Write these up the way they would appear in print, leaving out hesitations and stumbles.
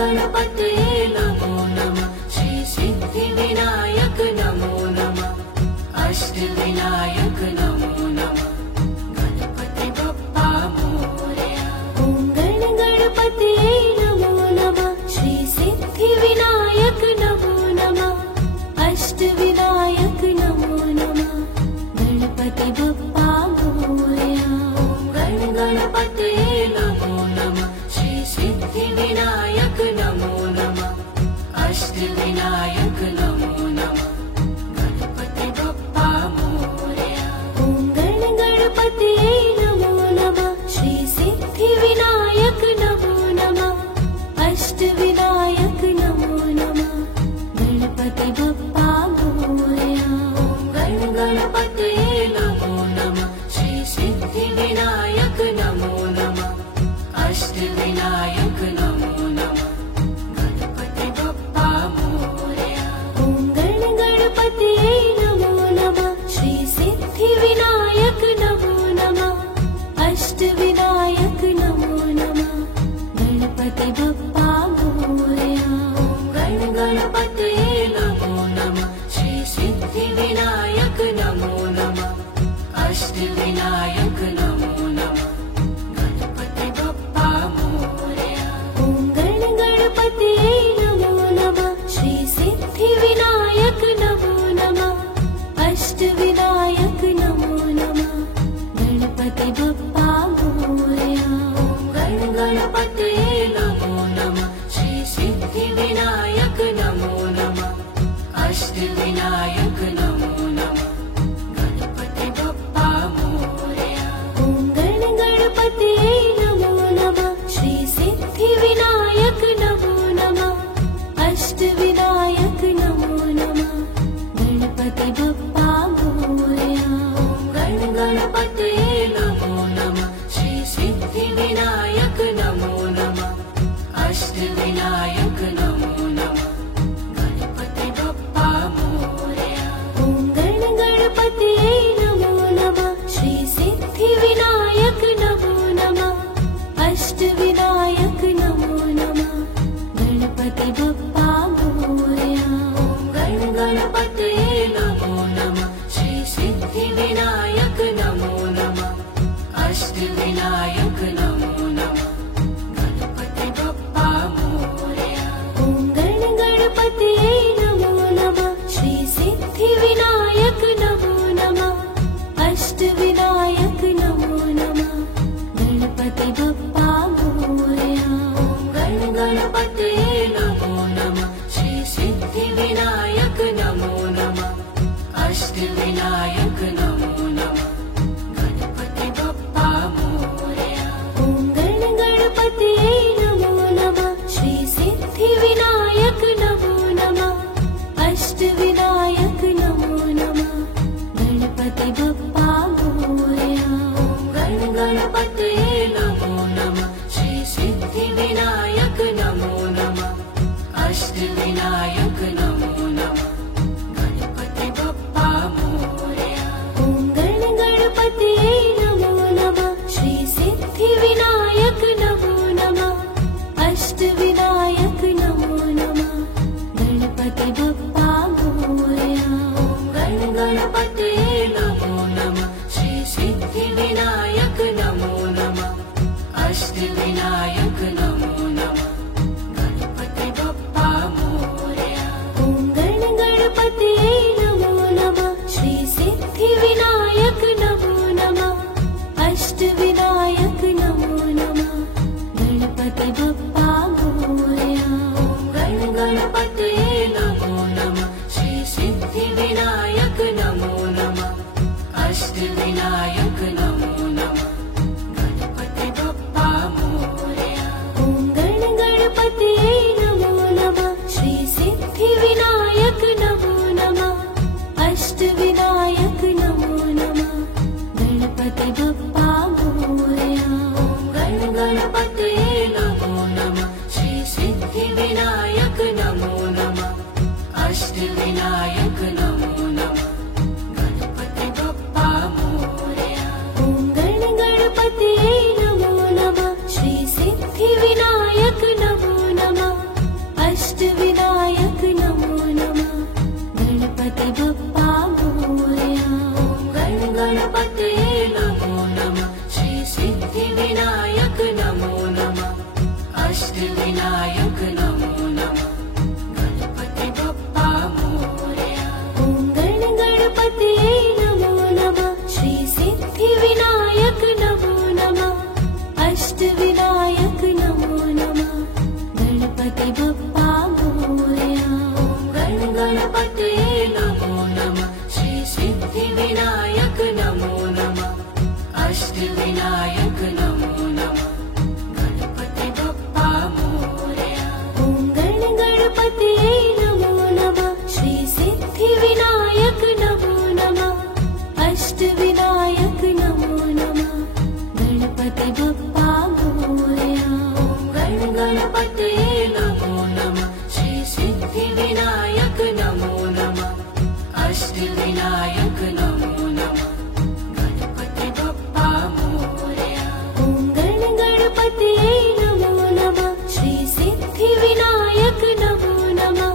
गणपतये नमो नमः। श्री सिद्धिविनायक नमो नमः। अष्टविनायक नमो नमः। गणपति बप्पा मोरया। ॐ गणपतये नमो नमः। श्री सिद्धिविनायक नमो नमः। अष्टविनायक नमो नमः। गणपति बप्पा मोरया। ॐ गणपतये नमो नमः। श्री सिद्धिविनायक नमो नमः। अष्टविनायक नमो नमः। गणपति बप्पा मोरया। ॐ गणपतये नमो नमः। श्री सिद्धिविनायक नमो नमः। अष्टविनायक नमो नमः। गणपति बप्पा मोरया। ॐ गणपतये नमो नमः। श्री सिद्धिविनायक नमो नमः। अष्टविनायक नमो नमः। गणपति बप्पा मोरया। ॐ गणपतये नमो नमः। श्री सिद्धिविनायक नमो नमः। अष्टविनायक नमो नमः। गणपति बप्पा मोरया। ॐ गणपतये नमो नमः। श्री सिद्धिविनायक नमो नमः। अष्टविनायक नमो नमः। गणपति बप्पा मोरया। ॐ गणपतये नमो नमः। श्री सिद्धिविनायक नमो नमः। अष्टविनायक नमो नमः। गणपति बप्पा मोरया। ॐ गणपतये नमो नमः। श्री सिद्धिविनायक नमो नमः। अष्टविनायक नमो नमः। गणपति बप्पा मोरया। ॐ गणपतये नमो नमः। श्री सिद्धिविनायक नमो नमः। अष्टविनायक नमो नमः। गणपति बप्पा मोरया। ॐ गणपतये नमो नमः। श्री सिद्धिविनायक नमो नमः। अष्टविनायक नमो नमः। गणपति बप्पा मोरया। ॐ गणपतये नमो नमः। श्री सिद्धिविनायक नमो नमः। अष्टविनायक नमो नमः। गणपति बप्पा मोरया। ॐ गणपतये नमो नमः। श्री सिद्धिविनायक नमो नमः। अष्टविनायक नमो नमः। गणपति बप्पा मोरया। ॐ गणपतये नमो नमः। श्री सिद्धिविनायक नमो नमः। अष्टविनायक नमो नमः। गणपति बप्पा मोरया। ॐ गणपतये नमो नमः। श्री सिद्धिविनायक नमो नमः। अष्टविनायक नमो नमः। गणपति बप्पा मोरया। ॐ गणपतये नमो नमः। श्री सिद्धिविनायक नमो नमः। अष्टविनायक नमो नमः। गणपति बप्पा मोरया। ॐ गणपतये नमो नमः। श्री सिद्धिविनायक नमो नमः। अष्टविनायक नमो नमः। गणपति बप्पा मोरया। ॐ गणपतये नमो नमः। श्री सिद्धिविनायक नमो नमः। अष्टविनायक नमो नमः। गणपति बप्पा मोरया। ॐ गणपतये नमो नमः। श्री सिद्धिविनायक नमो नमः। अष्टविनायक नमो नमः। गणपति बप्पा मोरया। ॐ गणपतये नमो नमः। श्री सिद्धिविनायक नमो नमः। अष्टविनायक नमो नमः। गणपति बप्पा मोरया। ॐ गणपतये नमो नमः। श्री सिद्धिविनायक नमो नमः। अष्टविनायक नमो नमः। गणपति बप्पा मोरया। ॐ गणपतये नमो नमः। श्री सिद्धिविनायक नमो नमः। अष्टविनायक नमो नमः। गणपति बप्पा मोरया। ॐ गणपतये नमो नमः। श्री सिद्धिविनायक नमो अष्टविनायक नमो नमः गणपति बप्पा मोरया। ॐ गण गणपतये नमो नमः श्री सिद्धिविनायक नमो नमः अष्टविनायक नमो नमः गणपति बप्पा मोरया। ॐ गण गणपतये नमो नमः श्री सिद्धिविनायक नमो नमः अष्टविनायक नमो नमः गणपति बप्पा मोरया। ॐ गण गणपतये नमो नमः श्री सिद्धिविनायक नमो नमः अष्टविनायक नमो नमः गणपति बप्पा मोरया। ॐ गण गणपतये नमो नमः श्री सिद्धिविनायक नमो नमः अष्टविनायक नमो नमः गणपति बप्पा मोरया। ॐ गण गणपतये नमो नमः श्री सिद्धिविनायक नमो नमः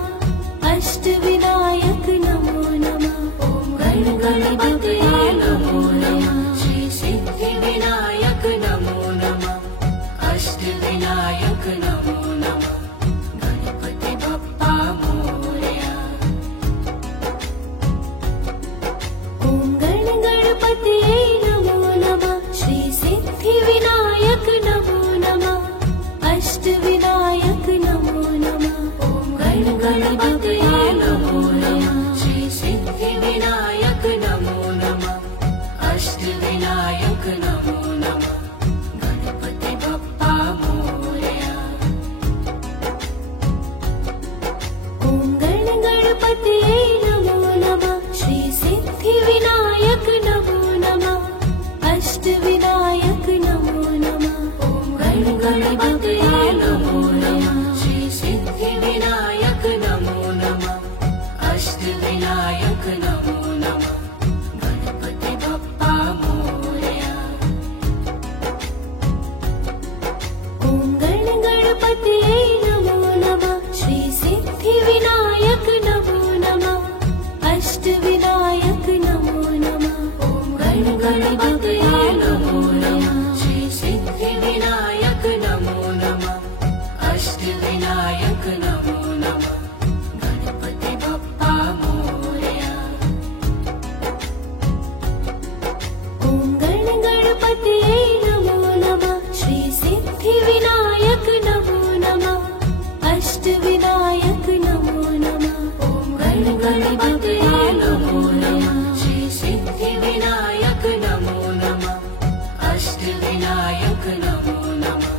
अष्टविनायक नमो नमः ॐ गण गणपतये नमो नमः श्री सिद्धिविनायक नमो नमः अष्टविनायक नमो नमः गणपति बप्पा मोरया। ॐ गण गणपतये नमो नमः श्री सिद्धिविनायक नमो नमः अष्टविनायक नमो नमः ॐ गण गणपतये नमो नमः श्री सिद्धिविनायक नमो नमः अष्टविनायक नमो नमः गणपति बप्पा मोरया। ॐ गण गणपतये नमो नमः श्री सिद्धिविनायक नमो नमः अष्टविनायक नमो नमः ॐ गण गणपतये नमो नमः श्री सिद्धिविनायक नमो नमः अष्टविनायक नमो नमः गणपति बप्पा मोरया। ॐ गण गणपतये नमो नमः श्री सिद्धिविनायक नमो नमः अष्टविनायक नमो नमः ॐ गण गणपतये नमो नमः श्री सिद्धिविनायक नमो नमः अष्टविनायक नमो नमः गणपति बप्पा मोरया। ॐ गण गणपतये नमो नमः श्री सिद्धिविनायक नमो नमः अष्टविनायक नमो नमः ॐ गण गणपतये नमो नमः श्री सिद्धिविनायक नमो नमः अष्टविनायक नमो नमः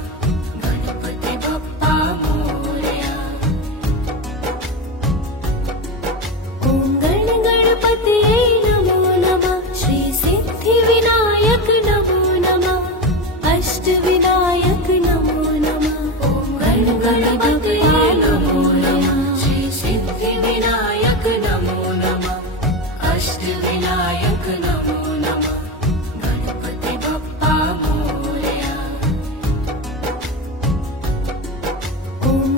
गणपति बप्पा मोरया। ॐ गण गणपतये नमो नमः श्री सिद्धिविनायक नमो नमः अष्टविनायक नमो नमः ॐ गण गणपतये नमो नमः श्री सिद्धिविनायक नमो नमः अष्टविनायक नमो नमः गणपति बप्पा मोरया। ॐ